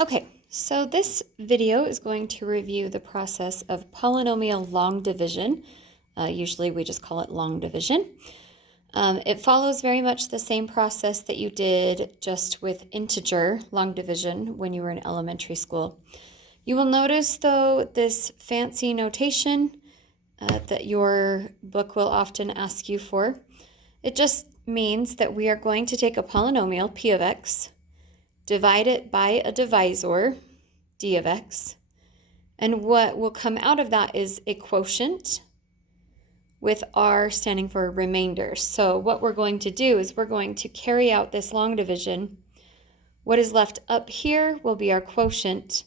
Okay, so this video is going to review the process of polynomial long division. Usually we just call it long division. It follows very much the same process that you did just with integer long division when you were in elementary school. You will notice, though, this fancy notation that your book will often ask you for. It just means that we are going to take a polynomial, p of x, divide it by a divisor, d of x, and what will come out of that is a quotient with r standing for remainder. So what we're going to do is we're going to carry out this long division. What is left up here will be our quotient,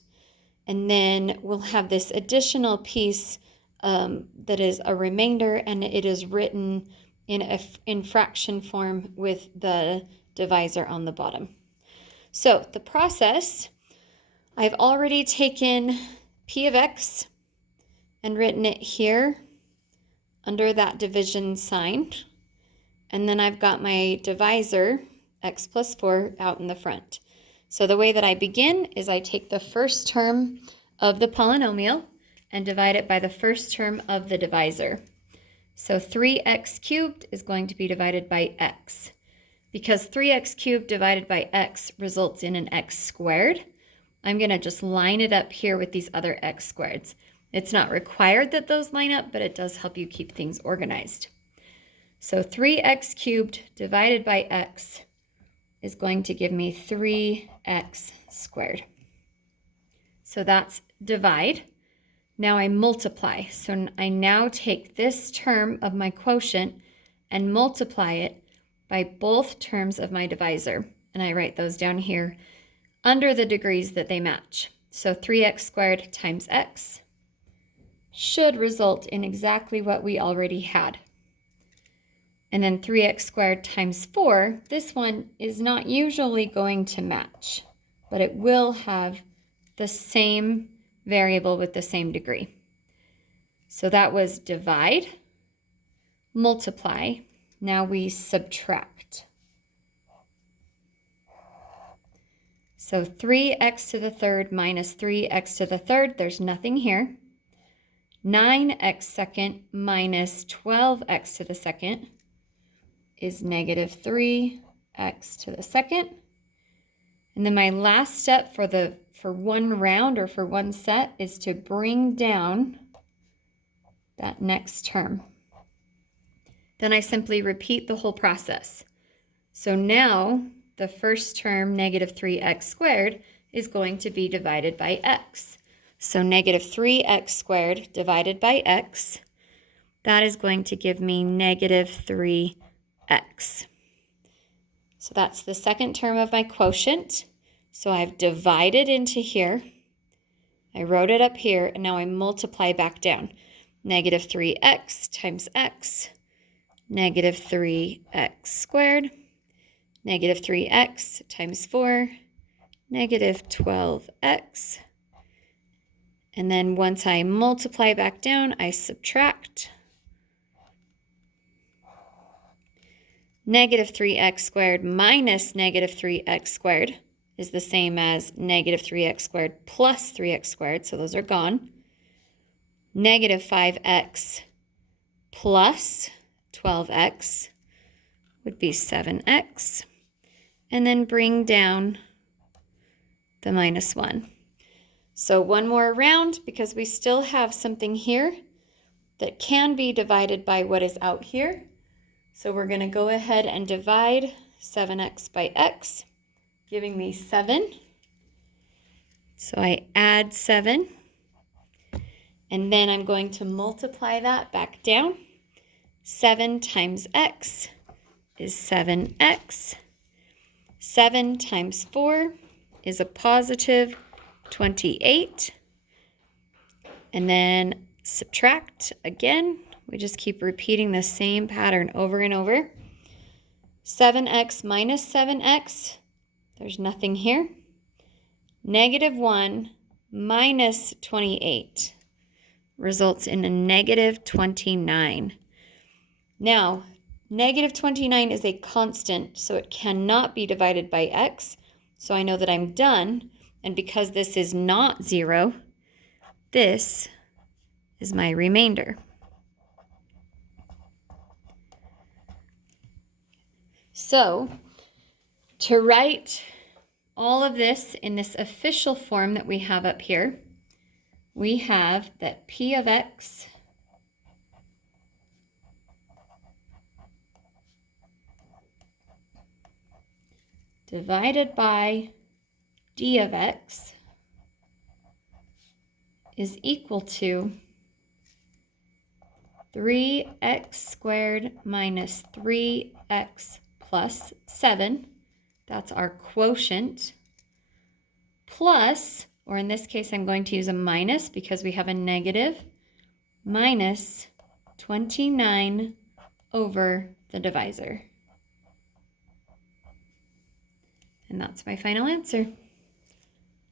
and then we'll have this additional piece that is a remainder, and it is written in fraction form with the divisor on the bottom. So the process, I've already taken p of x and written it here under that division sign. And then I've got my divisor, x plus 4, out in the front. So the way that I begin is I take the first term of the polynomial and divide it by the first term of the divisor. So 3x cubed is going to be divided by x. Because 3x cubed divided by x results in an x squared, I'm going to just line it up here with these other x squareds. It's not required that those line up, but it does help you keep things organized. So 3x cubed divided by x is going to give me 3x squared. So that's divide. Now I multiply. So I now take this term of my quotient and multiply it by both terms of my divisor. And I write those down here under the degrees that they match. So 3x squared times x should result in exactly what we already had. And then 3x squared times 4, this one is not usually going to match, but it will have the same variable with the same degree. So that was divide, multiply. Now we subtract. So 3x to the third minus 3x to the third, there's nothing here. 9x second minus 12x to the second is negative 3x to the second. And then my last step for one round or for one set is to bring down that next term. Then I simply repeat the whole process. So now the first term, negative 3x squared, is going to be divided by x. So negative 3x squared divided by x, that is going to give me negative 3x. So that's the second term of my quotient. So I've divided into here. I wrote it up here, and now I multiply back down. Negative 3x times x, negative 3x squared, negative 3x times 4, negative 12x. And then once I multiply back down, I subtract. Negative 3x squared minus negative 3x squared is the same as negative 3x squared plus 3x squared, so those are gone. Negative 5x plus 12x would be 7x. And then bring down the minus 1. So one more round, because we still have something here that can be divided by what is out here. So we're going to go ahead and divide 7x by x, giving me 7. So I add 7. And then I'm going to multiply that back down. 7 times x is 7x. 7 times 4 is a positive 28. And then subtract again. We just keep repeating the same pattern over and over. 7x minus 7x, there's nothing here. Negative 1 minus 28 results in a negative 29. Now, negative 29 is a constant, so it cannot be divided by x. So I know that I'm done. And because this is not 0, this is my remainder. So, to write all of this in this official form that we have up here, we have that P of x divided by d of x is equal to 3x squared minus 3x plus 7. That's our quotient. Plus, or in this case, I'm going to use a minus because we have a negative, minus 29 over the divisor. And that's my final answer.